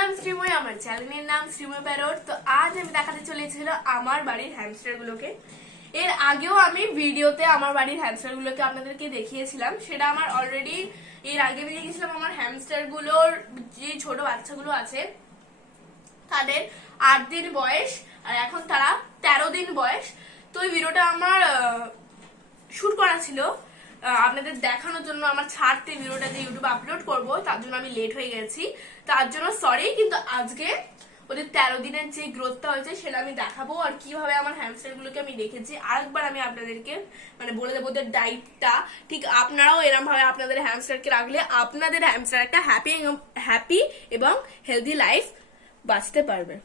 নাম শ্রীময়, আমার চ্যানেলের নাম শ্রীময় প্যারট। তো আজ আমি দেখাতে চলেছিল আমার বাড়ির হ্যামস্টার গুলোকে। এর আগেও আমি ভিডিওতে আমার বাড়ির হ্যামস্টার গুলোকে আপনাদেরকে দেখিয়েছিলাম, সেটা আমার অলরেডি এর আগে আমি দেখিয়েছিলাম আমার হ্যামস্টার গুলোর যে ছোট বাচ্চাগুলো আছে তাদের 8 দিন বয়স, আর এখন তারা 13 দিন বয়স। তো এই ভিডিওটা আমার শুট করা ছিল আপনাদের দেখানোর জন্য, আমার ছাড়তে ভিডিওটা যে ইউটিউবে আপলোড করব তার জন্য আমি লেট হয়ে গেছি, তার জন্য সরি। কিন্তু আজকে ওদের 13 দিনের যে গ্রোথটা হয়েছে সেটা আমি দেখাবো, আর কিভাবে আমার হ্যামস্টার গুলোকে আমি রেখেছি আরেকবার আমি আপনাদেরকে মানে বলে দেবো ওদের ডায়েটটা। ঠিক আপনারাও এরকম ভাবে আপনাদের হ্যামস্টারকে রাখলে আপনাদের হ্যামস্টার একটা হ্যাপি এবং হেলদি লাইফ বাঁচতে পারবে।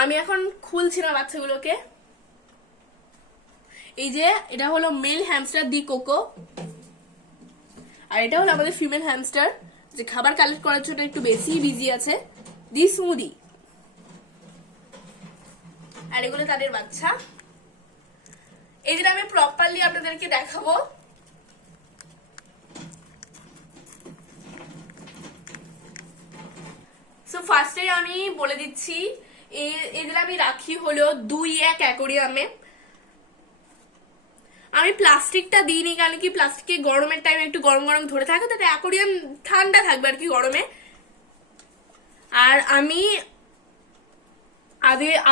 আমি এখন খুলছি না বাচ্চাগুলোকে। এই যে এটা হলো মেল হ্যামস্টার দি কোকো, আর এটা হলো আমাদের ফিমেল হ্যামস্টার যে খাবার কালেক্ট করার জন্য একটু বেশি বিজি আছে, দি স্মুদি। আর এগুলো তাদের বাচ্চা। এই যেটা আমি প্রপারলি আপনাদেরকে দেখাবো। সো ফার্স্টে আমি বলে দিচ্ছি এদের আমি রাখি হলো 2-1 অ্যাকোরিয়ামে। আমি প্লাস্টিকটা দিইনি, কারণ কি প্লাস্টিকে গরমের টাইমে একটু গরম গরম ধরে থাকে, তাতে অ্যাকোরিয়াম ঠান্ডা থাকবে আর কি গরমে। আর আমি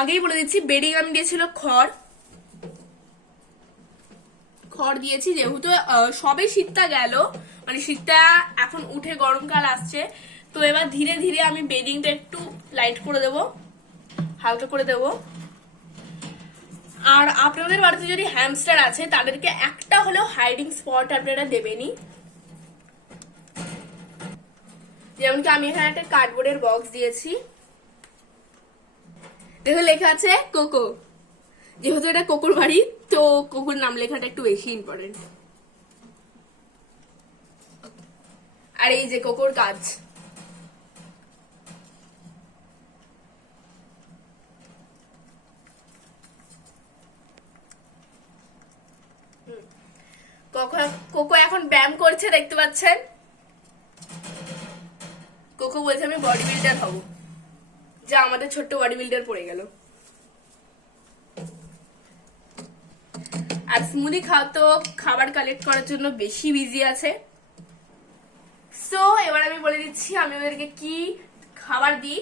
আগেই বলে দিচ্ছি বেডিং আমি দিয়েছিল খড় দিয়েছি, যেহেতু সবে শীতটা গেল, মানে শীতটা এখন উঠে গরমকাল আসছে। তো এবার ধীরে ধীরে আমি বেডিংটা একটু লাইট করে দেব, হালকা করে দেব। আর আপনাদের বাড়িতে যদি হ্যামস্টার আছে তাদেরকে একটা হলেও হাইডিং স্পট আপনারা দেবেনই। যেমন কি আমি এখানে একটা কার্ডবোর্ডের বক্স দিয়েছি, দেখো লেখা আছে কোকো। যেহেতু এটা কোকোর বাড়ি, তো কোকোর নাম লেখাটা একটু বেশি ইম্পর্টেন্ট। আর এই যে কোকোর কাজ, কোকো এখন ব্যায়াম করছে, দেখতে পাচ্ছেন। কোকো বলছে আমি বডি বিল্ডার হব, যা আমাদের ছোট্ট বডি বিল্ডার পড়ে গেল। আর স্মুদি তো খাবার কালেক্ট করার জন্য বেশি বিজি আছে। সো এবার আমি বলে দিচ্ছি আমি ওদেরকে কি খাবার দিই।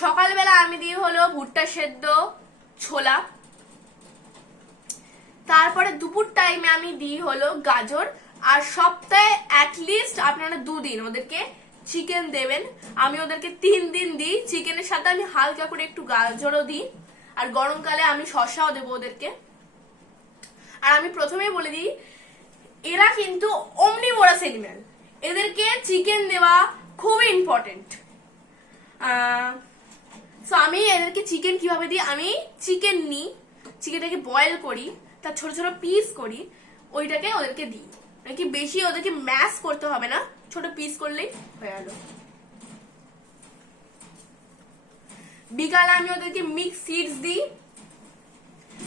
সকালবেলা আমি দিই হলো ভুট্টা সেদ্ধ, ছোলা। তারপরে দুপুর টাইমে আমি দিই হলো গাজর। আর সপ্তাহে অ্যাটলিস্ট আপনারা 2 দিন ওদেরকে চিকেন দেবেন। আমি ওদেরকে 3 দিন দিই। চিকেনের সাথে আমি হালকা করে একটু গাজরও দিই, আর গরমকালে আমি শসাও দেবো ওদেরকে। আর আমি প্রথমেই বলে দিই এরা কিন্তু অমনিভোরাস অ্যানিম্যাল, এদেরকে চিকেন দেওয়া খুবই ইম্পর্টেন্ট। সো আমি এদেরকে চিকেন কিভাবে দিই, আমি চিকেন নিই, চিকেনটাকে বয়েল করি, তার ছোট ছোট পিস করি, ওইটাকে ওদেরকে দিই। নাকি বেশি ওদেরকে ম্যাশ করতে হবে না, ছোট পিস করলেই হয়ে গেল। বিকালে আমি ওদেরকে মিক্স সিডস দিই,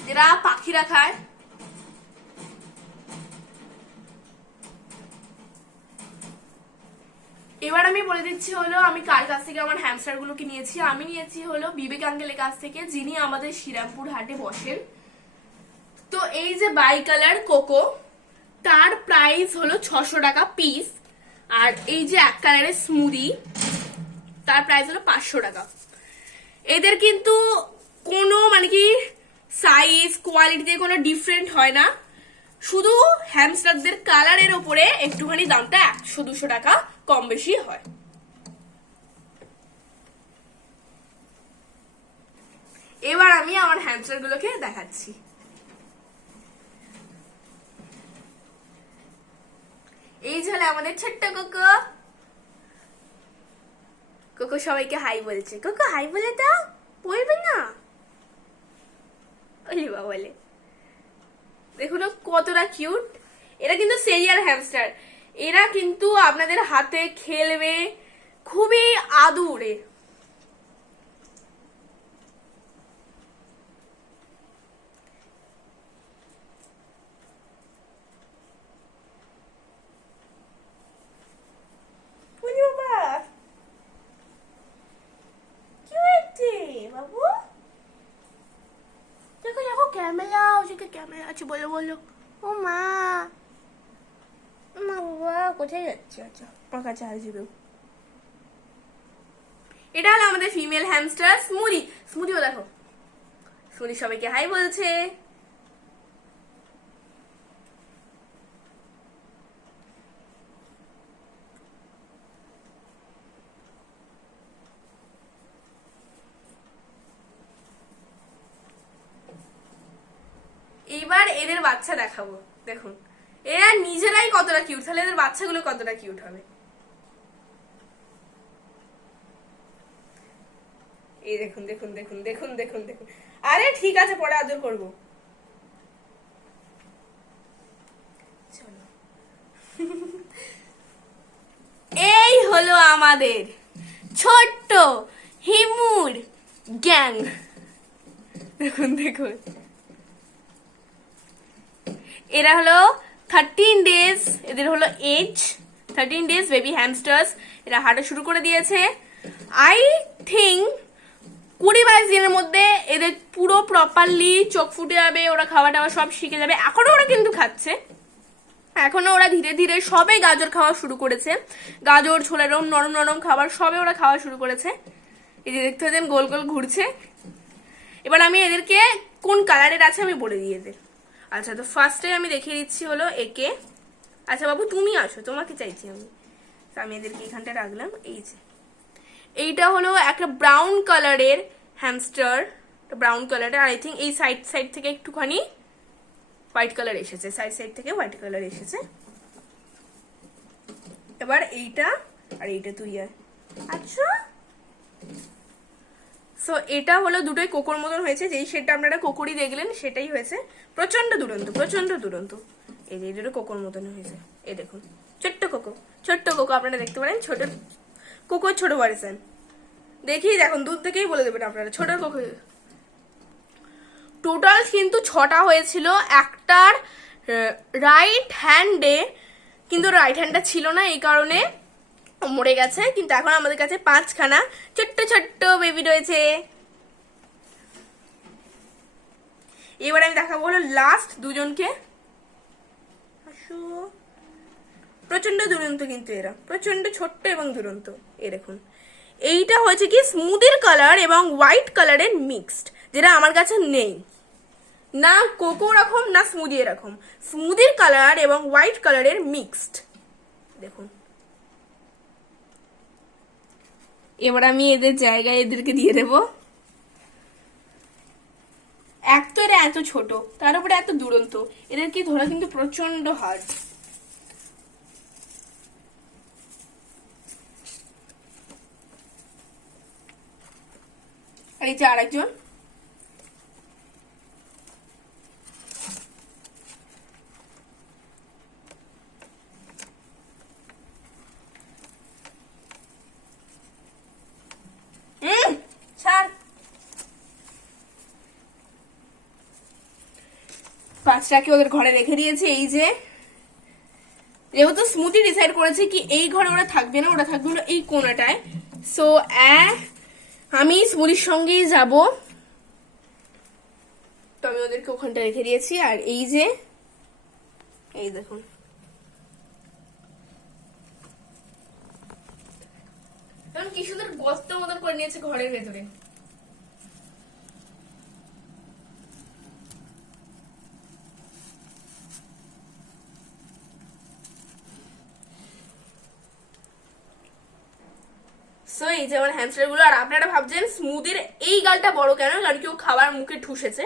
যেটা পাখিরা খায়। এবার আমি বলে দিচ্ছি হলো আমি কার কাছ থেকে আমার হ্যামস্টার গুলোকে নিয়েছি। আমি নিয়েছি হলো বিবেক আঙ্কেলের কাছ থেকে, যিনি আমাদের শ্রীরামপুর হাটে বসেন। তো এই যে বাই কালার কোকো, তার প্রাইস হলো 600 টাকা পিস। আর এই যে এক কালারের স্মুদি, তার প্রাইস হলো 500 টাকা। এদের কিন্তু কোনো মানে কি সাইজ কোয়ালিটিতে কোনো ডিফারেন্ট হয় না, শুধু হ্যামস্টারদের কালারের ওপরে একটুখানি দামটা 100-200 টাকা কম বেশি হয়। এবার আমি আমার হ্যামস্টার গুলোকে দেখাচ্ছি। এই হলো আমাদের ছোট্ট কোকো। কোকো সবাইকে হাই বলছে। কোকো হাই বলে দাও, বলবে না? বলে দেখুন কতটা কিউট। এরা কিন্তু সেরিয়ার হ্যামস্টার, এরা কিন্তু আপনাদের হাতে খেলবে, খুবই আদুরে। দিকে ক্যামেরা আছে, বলো বলো। ও মা, মা বাবা কোথায় যাচ্ছে? আচ্ছা আমার কাছে আসবে। এটা হলো আমাদের ফিমেল হ্যামস্টার স্মুদি। স্মুদিও দেখো, স্মুদি সবাইকে হাই বলছে। এবার এদের বাচ্চা দেখাবো, দেখুন এরা নিজেরাই কতটা কিউট, তাহলে এদের বাচ্চাগুলো কতটা কিউট হবে। এই দেখুন দেখুন দেখুন দেখুন দেখুন দেখুন। আরে ঠিক আছে, পরে আদর করবো, চলো। এই হলো আমাদের ছোট্ট হিমুর গ্যাং, দেখুন দেখুন। এরা হলো 13 ডেজ, এদের হলো এজ 13 ডেজ বেবি হ্যামস্টার্স। এরা হাঁটা শুরু করে দিয়েছে। আই থিঙ্ক 20-22 দিনের মধ্যে এদের পুরো প্রপারলি চোখ ফুটে যাবে, ওরা খাওয়া টাওয়া সব শিখে যাবে। এখনো ওরা কিন্তু খাচ্ছে, এখনো ওরা ধীরে ধীরে সবে গাজর খাওয়া শুরু করেছে, গাজর ছোলা এরকম নরম নরম খাবার সবে ওরা খাওয়া শুরু করেছে। এই যে দেখতে পাচ্ছেন গোল গোল ঘুরছে। এবার আমি এদেরকে কোন কালারের আছে আমি বলে দিয়ে দিই। আচ্ছা, তো ফার্স্টে আমি দেখিয়ে দিচ্ছি হলো একে। আচ্ছা বাবু তুমি আসো, তোমাকে চাইছি আমি। তো আমি এদেরকে এখানটা রাখলাম। এই যে এইটা হলো একটা ব্রাউন কালারের হ্যামস্টার, ব্রাউন কালারের। আই থিঙ্ক এই সাইড সাইড থেকে একটুখানি হোয়াইট কালার এসেছে, সাইড সাইড থেকে হোয়াইট কালার এসেছে। এবার এইটা আর এইটা তুই আর। আচ্ছা, সো এটা হলো দুটোই কোকোর মতন হয়েছে, যেই শেডটা আপনারা কোকোরই দেখলেন সেটাই হয়েছে। প্রচন্ড দুরন্ত, প্রচন্ড দুরন্ত। এই যে দুটো কোকোর মতন হয়েছে। এই দেখুন ছোট্ট কোকো, ছোট্ট কোকো আপনারা দেখতে পারেন, ছোট কোকোর ছোট ভার্সন। দেখি দেখুন, দূর থেকেই বলে দেবেন আপনারা ছোট কোকো। টোটাল কিন্তু 6টা হয়েছিল একটার রাইট হ্যান্ডে, কিন্তু রাইট হ্যান্ডটা ছিল না, এই কারণে মরে গেছে। কিন্তু এখন আমাদের কাছে 5খানা ছোট্ট ছোট্ট বেবি রয়েছে। এবার আমি দেখাবো হলো লাস্ট দুজনকে। প্রচন্ড দুরন্ত কিন্তু এরা, প্রচন্ড ছোট্ট এবং দুরন্ত। এই দেখুন এইটা হয়েছে কি স্মুদির কালার এবং হোয়াইট কালারের মিক্সড, যেটা আমার কাছে নেই। না কোকো এরকম না স্মুদি এরকম, স্মুদির কালার এবং হোয়াইট কালারের মিক্সড। দেখুন এবার আমি এদের জায়গায় এদেরকে দিয়ে দেবো। এক তো এরা এত ছোট, তার উপরে এত দুরন্ত, এদের কি ধরা কিন্তু প্রচন্ড হার্ড। আর এই যে আরেকজন, ছাড়। 5টাকে ওদের ঘরে রেখে দিয়েছে। এই যে যেহেতু স্মুদি ডিসাইড করেছে কি এই ঘরে ওরা থাকবে না, ওরা থাকবে হলো এই কোনাটায়। সো আমি স্মুদির সঙ্গেই যাব, তো আমি ওদেরকে ওখানটা রেখে দিয়েছি। আর এই যে এই দেখুন কি সুন্দর গর্ত মতন করে নিয়েছে ঘরের ভেতরে। সো এই যে আমার হ্যামস্টার গুলো। আর আপনারা ভাবছেন স্মুদির এই গালটা বড় কেন, কারণ কেউ খাবার মুখে ঠুসেছে।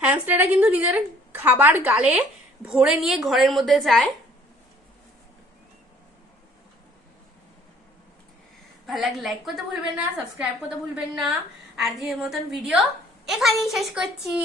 হ্যামস্টারটা কিন্তু নিজের খাবার গালে ভরে নিয়ে ঘরের মধ্যে যায়। ভালো লাগলে লাইক করতে ভুলবেন না, সাবস্ক্রাইব করতে ভুলবেন না। আর যে মতন ভিডিও এখানেই শেষ করছি।